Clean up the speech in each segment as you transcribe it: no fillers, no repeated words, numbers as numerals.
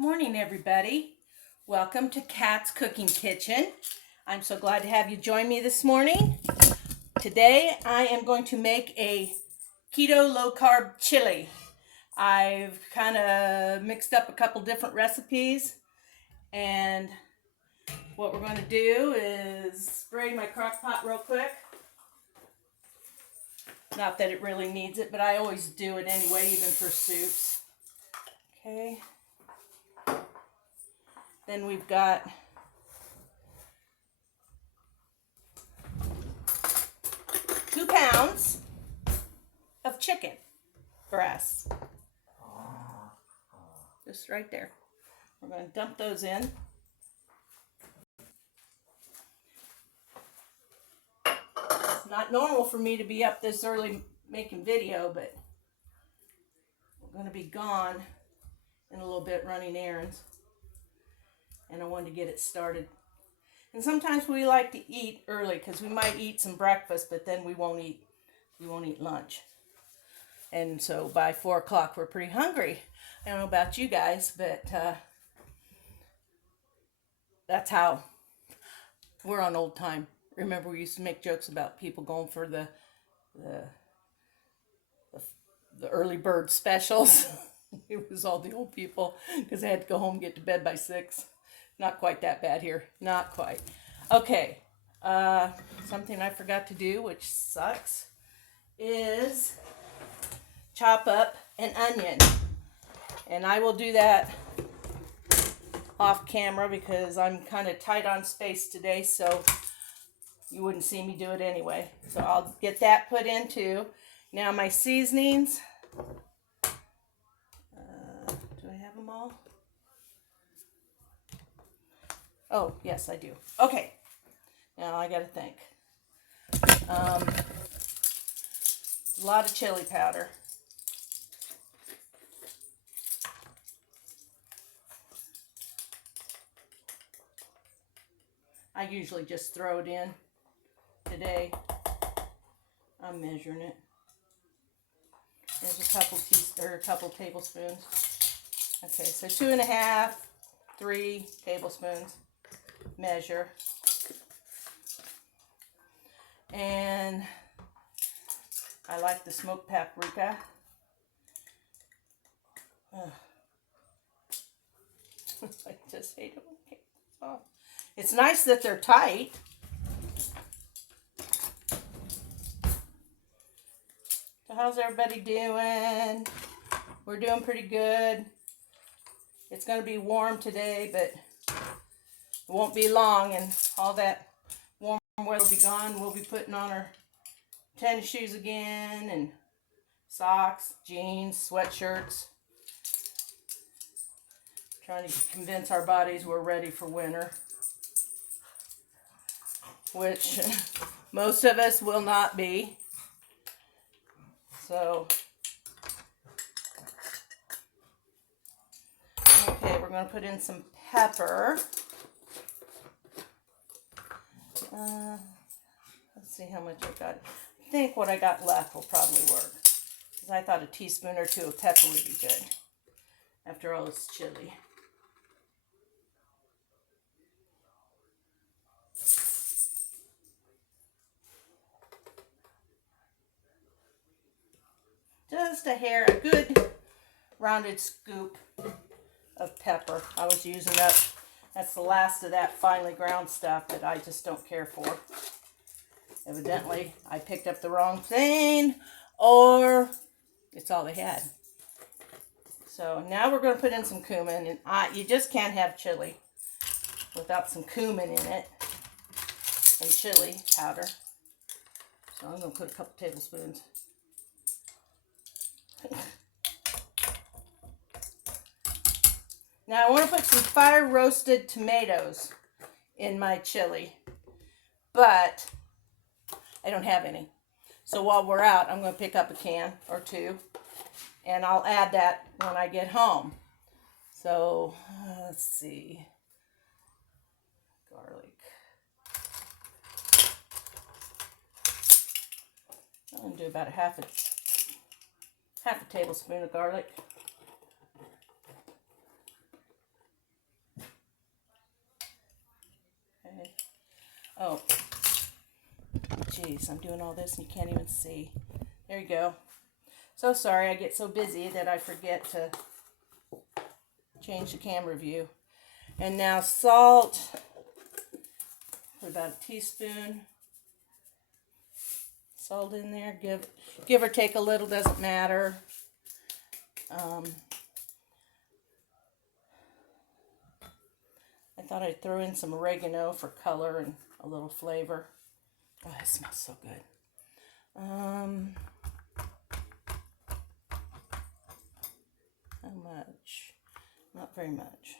Good morning, everybody. Welcome to Kat's Cooking Kitchen. I'm so glad to have you join me this morning. Today, I am going to make a keto low-carb chili. I've kind of mixed up a couple different recipes, and what we're going to do is spray my crock pot real quick. Not that it really needs it, but I always do it anyway, even for soups. Okay. Then we've got two pounds of chicken breasts. Just right there. We're going to dump those in. It's not normal for me to be up this early making video, but we're going to be gone in a little bit running errands. And I wanted to get it started. And sometimes we like to eat early because we might eat some breakfast, but then we won't eat lunch. And so by 4 o'clock we're pretty hungry. I don't know about you guys, but that's how we're on old time. Remember, we used to make jokes about people going for the early bird specials. It was all the old people because they had to go home and get to bed by 6. Not quite that bad here. Not quite. Okay. Something I forgot to do, which sucks, is chop up an onion. And I will do that off camera because I'm kind of tight on space today, so you wouldn't see me do it anyway. So I'll get that put in too. Now my seasonings. Do I have them all? Oh, yes, I do. Okay. Now I gotta think. A lot of chili powder. I usually just throw it in. Today, I'm measuring it. There's a couple tablespoons. Okay, so 2.5, 3 tablespoons. Measure. And I like the smoked paprika. I just hate it when it gets off. It's nice that they're tight. So how's everybody doing? We're doing pretty good. It's going to be warm today, but it won't be long, and all that warm weather will be gone. We'll be putting on our tennis shoes again, and socks, jeans, sweatshirts. Trying to convince our bodies we're ready for winter, which most of us will not be. So, okay, we're going to put in some pepper. Let's see how much I got. I think what I got left will probably work. Because I thought a teaspoon or 2 of pepper would be good. After all, it's chili. Just a hair, a good rounded scoop of pepper. I was using up. That's the last of that finely ground stuff that I just don't care for. Evidently, I picked up the wrong thing, or it's all they had. So now we're going to put in some cumin, and you just can't have chili without some cumin in it, and chili powder. So I'm going to put a couple tablespoons. Now I want to put some fire roasted tomatoes in my chili, but I don't have any. So while we're out, I'm going to pick up a can or 2, and I'll add that when I get home. So let's see. Garlic. I'm going to do about a half a tablespoon of garlic. Okay. Oh, geez, I'm doing all this and you can't even see. There you go. So sorry, I get so busy that I forget to change the camera view. And now salt, put about a teaspoon. Salt in there, give or take a little, doesn't matter. I thought I'd throw in some oregano for color and a little flavor. Oh, it smells so good. How much? Not very much.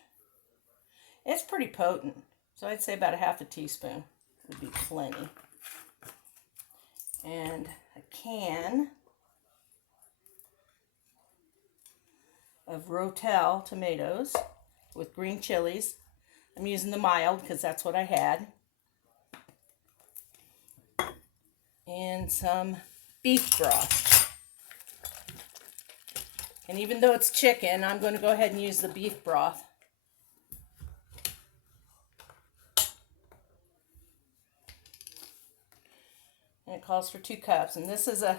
It's pretty potent, so I'd say about a half a teaspoon would be plenty. And a can of Rotel tomatoes with green chilies. I'm using the mild because that's what I had. And some beef broth. And even though it's chicken, I'm going to go ahead and use the beef broth. And it calls for 2 cups. And this is a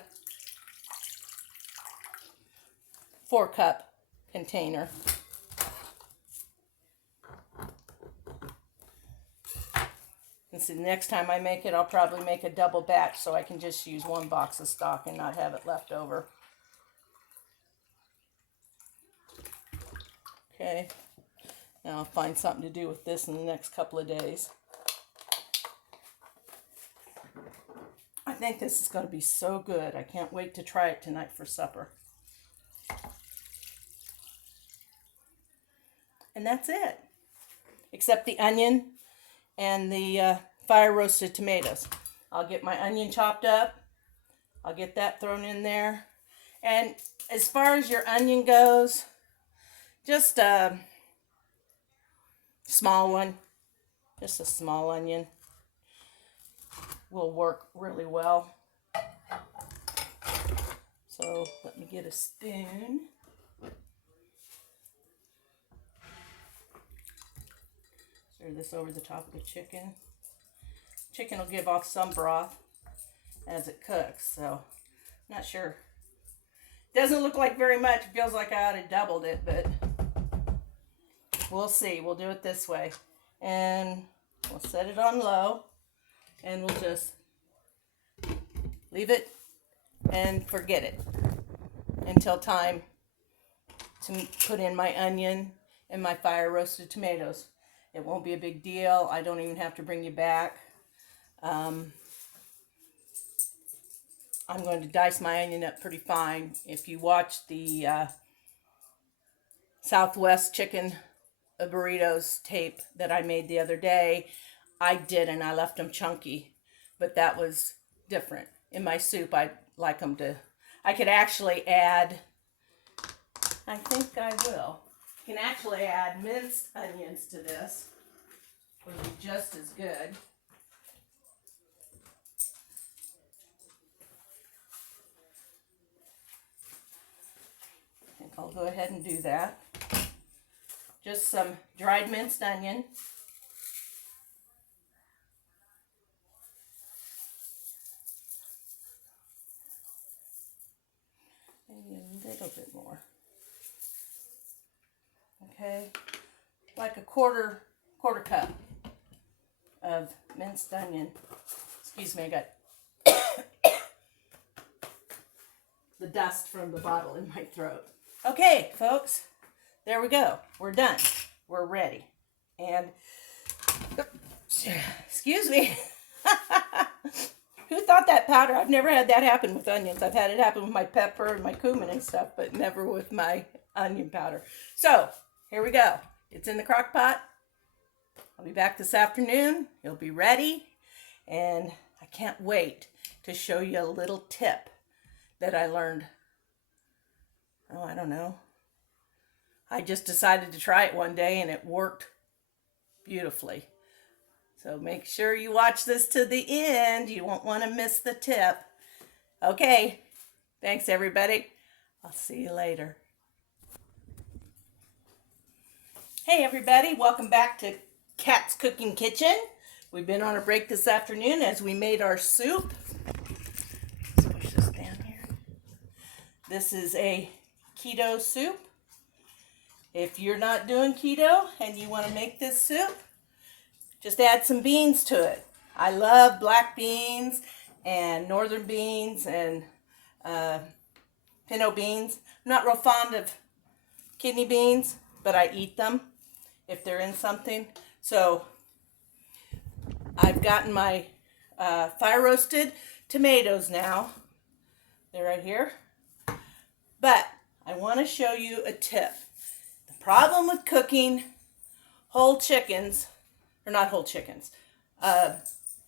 4-cup container. And so next time I make it, I'll probably make a double batch so I can just use 1 box of stock and not have it left over. Okay, now I'll find something to do with this in the next couple of days. I think this is going to be so good. I can't wait to try it tonight for supper. And that's it. Except the onion and the fire roasted tomatoes. I'll get my onion chopped up. I'll get that thrown in there. And as far as your onion goes, just a small one. Just a small onion will work really well. So let me get a spoon. Stir this over the top of the chicken. Chicken will give off some broth as it cooks, so not sure. Doesn't look like very much. Feels like I ought to doubled it, but we'll see. We'll do it this way. And we'll set it on low. And we'll just leave it and forget it until time to put in my onion and my fire roasted tomatoes. It won't be a big deal. I don't even have to bring you back. I'm going to dice my onion up pretty fine. If you watch the Southwest chicken burritos tape that I made the other day, I didn't. I left them chunky, but that was different. In my soup, I like them to, I could actually add, I think I will. You can actually add minced onions to this. It would be just as good. I think I'll go ahead and do that. Just some dried minced onion. Maybe a little bit more. Okay, like a quarter cup of minced onion. Excuse me, I got the dust from the bottle in my throat. Okay, folks, there we go. We're done. We're ready. And, excuse me. Who thought that powder? I've never had that happen with onions. I've had it happen with my pepper and my cumin and stuff, but never with my onion powder. So, here we go. It's in the crock pot. I'll be back this afternoon. It'll be ready. And I can't wait to show you a little tip that I learned. Oh, I don't know. I just decided to try it one day and it worked beautifully. So make sure you watch this to the end. You won't want to miss the tip. Okay. Thanks, everybody. I'll see you later. Hey, everybody. Welcome back to Kat's Cooking Kitchen. We've been on a break this afternoon as we made our soup. Let's push this down here. This is a keto soup. If you're not doing keto and you want to make this soup, just add some beans to it. I love black beans and northern beans and pinto beans. I'm not real fond of kidney beans, but I eat them if they're in something. So I've gotten my fire roasted tomatoes now. They're right here. But I want to show you a tip. The problem with cooking whole chickens, or not whole chickens,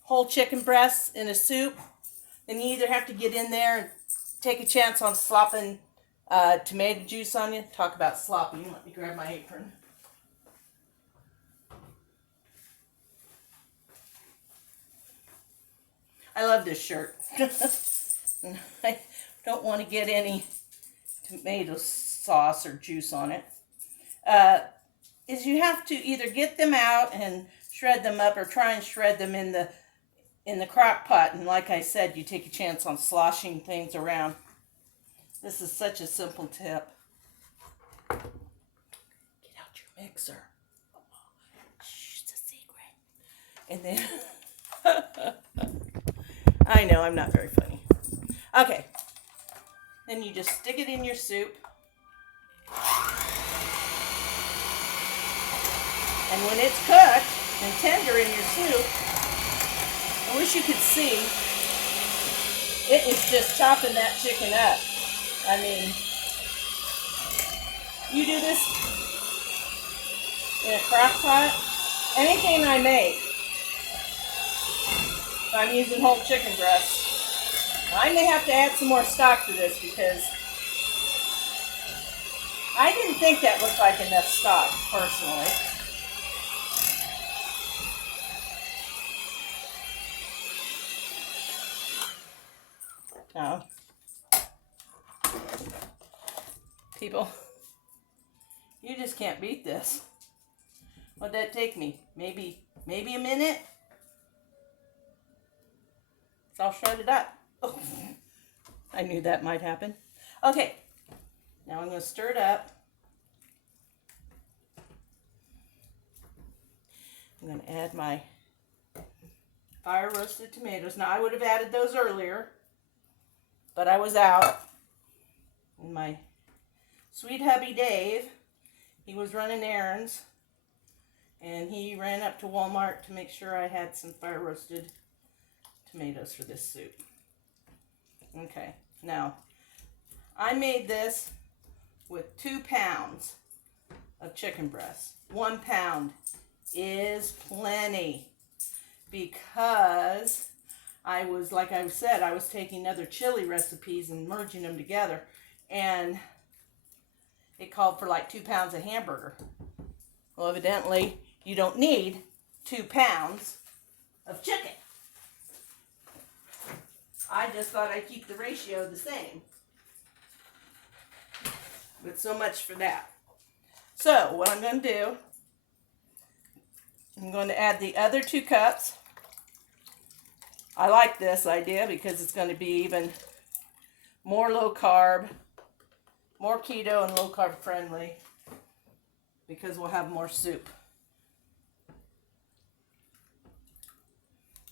whole chicken breasts in a soup, then you either have to get in there and take a chance on slopping tomato juice on you. Talk about slopping. Let me grab my apron. I love this shirt. I don't want to get any tomato sauce or juice on it. Is you have to either get them out and shred them up or try and shred them in the crock pot. And like I said, you take a chance on sloshing things around. This is such a simple tip. Get out your mixer. Shh, it's a secret. And then, I know I'm not very funny. Okay. Then you just stick it in your soup. And when it's cooked and tender in your soup, I wish you could see, it is just chopping that chicken up. I mean, you do this in a crock pot, anything I make, if I'm using whole chicken breasts, I may have to add some more stock to this because I didn't think that looked like enough stock, personally. No. People, you just can't beat this. What'd that take me? Maybe a minute? So I'll shred it up. Oh, I knew that might happen. Okay, now I'm going to stir it up. I'm going to add my fire roasted tomatoes. Now I would have added those earlier, but I was out. And my sweet hubby Dave, he was running errands, and he ran up to Walmart to make sure I had some fire roasted tomatoes for this soup. Okay, now I made this with 2 pounds of chicken breast. 1 pound is plenty because I was, like I said, I was taking other chili recipes and merging them together, and it called for like 2 pounds of hamburger. Well, evidently, you don't need 2 pounds of chicken. I just thought I'd keep the ratio the same. But so much for that. So, what I'm going to do, I'm going to add the other 2 cups. I like this idea because it's going to be even more low carb, more keto and low carb friendly, because we'll have more soup.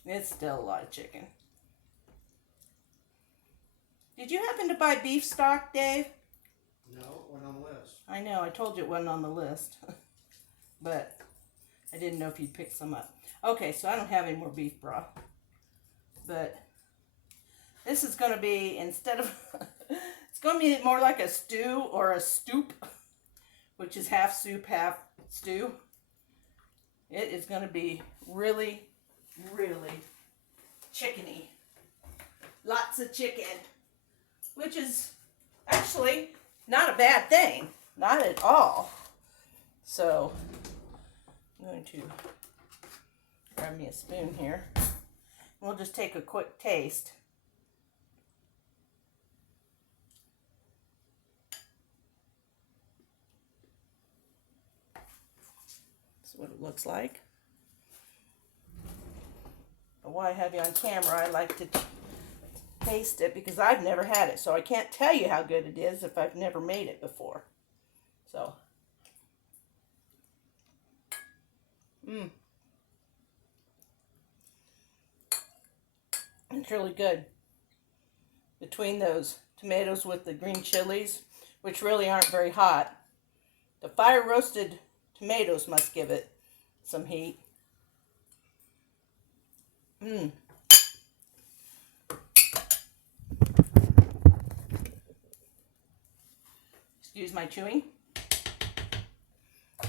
It's still a lot of chicken. Did you happen to buy beef stock, Dave? No, it went on the list. I know, I told you it wasn't on the list. But I didn't know if you'd pick some up. Okay, so I don't have any more beef broth. But this is going to be, instead of, it's going to be more like a stew or a stoop, which is half soup, half stew. It is going to be really, really chickeny. Lots of chicken, which is actually not a bad thing. Not at all. So I'm going to grab me a spoon here. We'll just take a quick taste. That's what it looks like. while I have you on camera, I like to taste it because I've never had it. So I can't tell you how good it is if I've never made it before. So, it's really good. Between those tomatoes with the green chilies, which really aren't very hot, the fire roasted tomatoes must give it some heat. Excuse my chewing.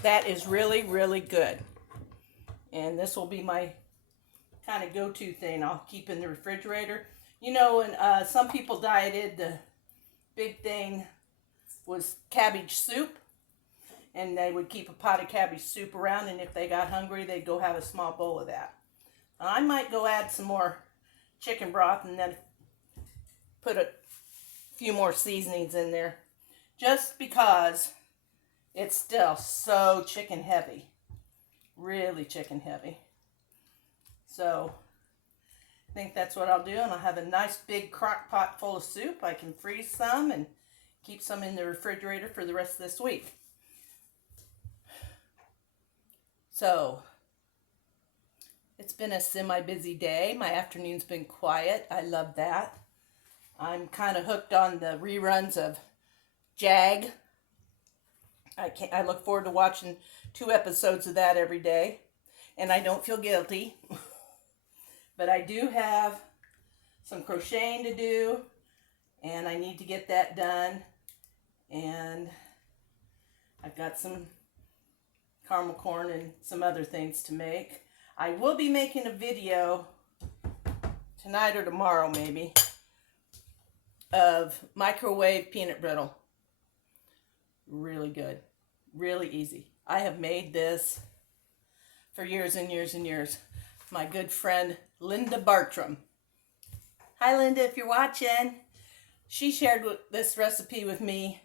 That is really, really good. And this will be my kind of go-to thing. I'll keep in the refrigerator. You know, when some people dieted, the big thing was cabbage soup. And they would keep a pot of cabbage soup around, and if they got hungry, they'd go have a small bowl of that. I might go add some more chicken broth and then put a few more seasonings in there, just because it's still so chicken heavy. Really chicken heavy. So I think that's what I'll do, and I'll have a nice big crock pot full of soup. I can freeze some and keep some in the refrigerator for the rest of this week. So, it's been a semi-busy day. My afternoon's been quiet. I love that. I'm kind of hooked on the reruns of Jag. I look forward to watching 2 episodes of that every day. And I don't feel guilty. But I do have some crocheting to do. And I need to get that done. And I've got some caramel corn and some other things to make. I will be making a video tonight or tomorrow maybe of microwave peanut brittle. Really good. Really easy. I have made this for years and years and years. My good friend Linda Bartram. Hi Linda, if you're watching. She shared this recipe with me,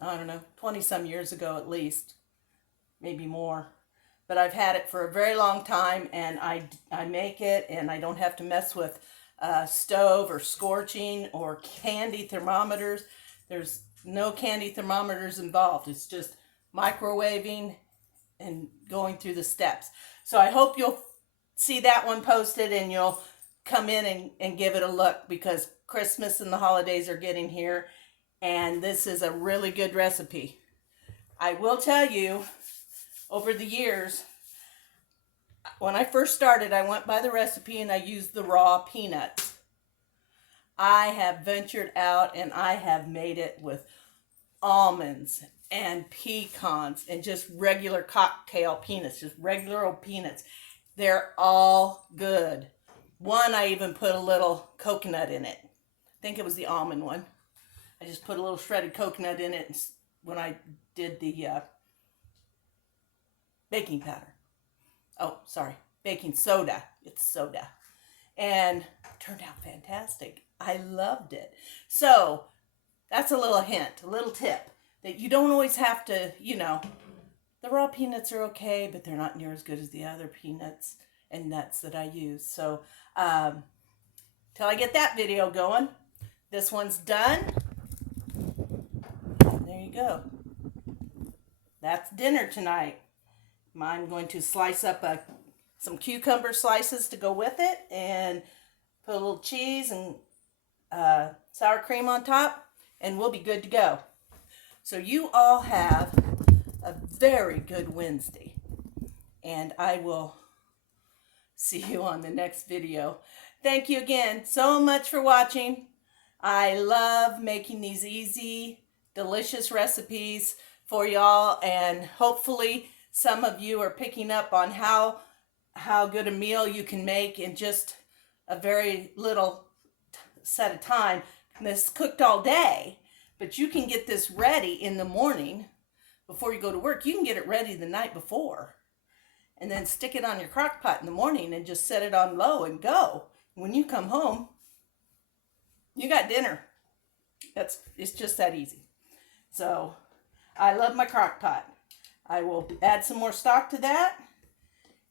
I don't know, 20 some years ago at least. Maybe more, but I've had it for a very long time, and I make it, and I don't have to mess with stove or scorching or candy thermometers. There's no candy thermometers involved. It's just microwaving and going through the steps. So I hope you'll see that one posted and you'll come in and give it a look, because Christmas and the holidays are getting here, and this is a really good recipe. I will tell you, over the years, when I first started, I went by the recipe and I used the raw peanuts. I have ventured out and I have made it with almonds and pecans and just regular cocktail peanuts, just regular old peanuts. They're all good. One, I even put a little coconut in it. I think it was the almond one. I just put a little shredded coconut in it when I did the baking powder. Oh, sorry, baking soda. It's soda. And it turned out fantastic. I loved it. So that's a little hint, a little tip, that you don't always have to, the raw peanuts are okay, but they're not near as good as the other peanuts and nuts that I use. So till I get that video going, this one's done. There you go. That's dinner tonight. I'm going to slice up some cucumber slices to go with it, and put a little cheese and sour cream on top, and we'll be good to go. So you all have a very good Wednesday, and I will see you on the next video. Thank you again so much for watching. I love making these easy, delicious recipes for y'all, and hopefully some of you are picking up on how good a meal you can make in just a very little set of time. And this cooked all day, but you can get this ready in the morning before you go to work. You can get it ready the night before and then stick it on your crock pot in the morning and just set it on low and go. When you come home, you got dinner. It's just that easy. So I love my crock pot. I will add some more stock to that.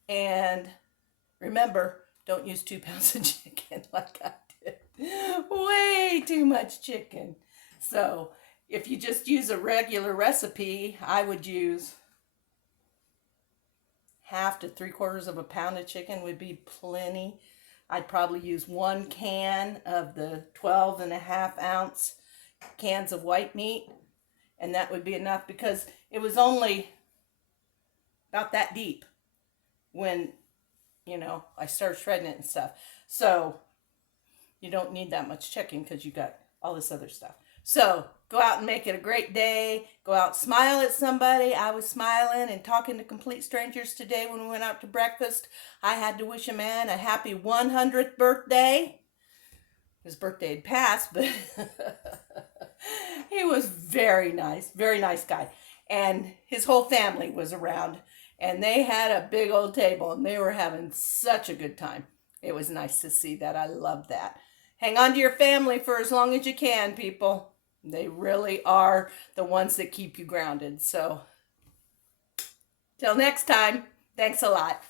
And remember, Don't use 2 pounds of chicken like I did. Way too much chicken. So if you just use a regular recipe, I would use half to 3/4 of a pound of chicken would be plenty. I'd probably use 1 can of the 12.5-ounce cans of white meat, and that would be enough because it was only about that deep when, I started shredding it and stuff. So you don't need that much chicken because you got all this other stuff. So go out and make it a great day. Go out, smile at somebody. I was smiling and talking to complete strangers today when we went out to breakfast. I had to wish a man a happy 100th birthday. His birthday had passed, but he was very nice guy. And his whole family was around, and they had a big old table, and they were having such a good time. It was nice to see that. I love that. Hang on to your family for as long as you can, people. They really are the ones that keep you grounded. So, till next time, thanks a lot.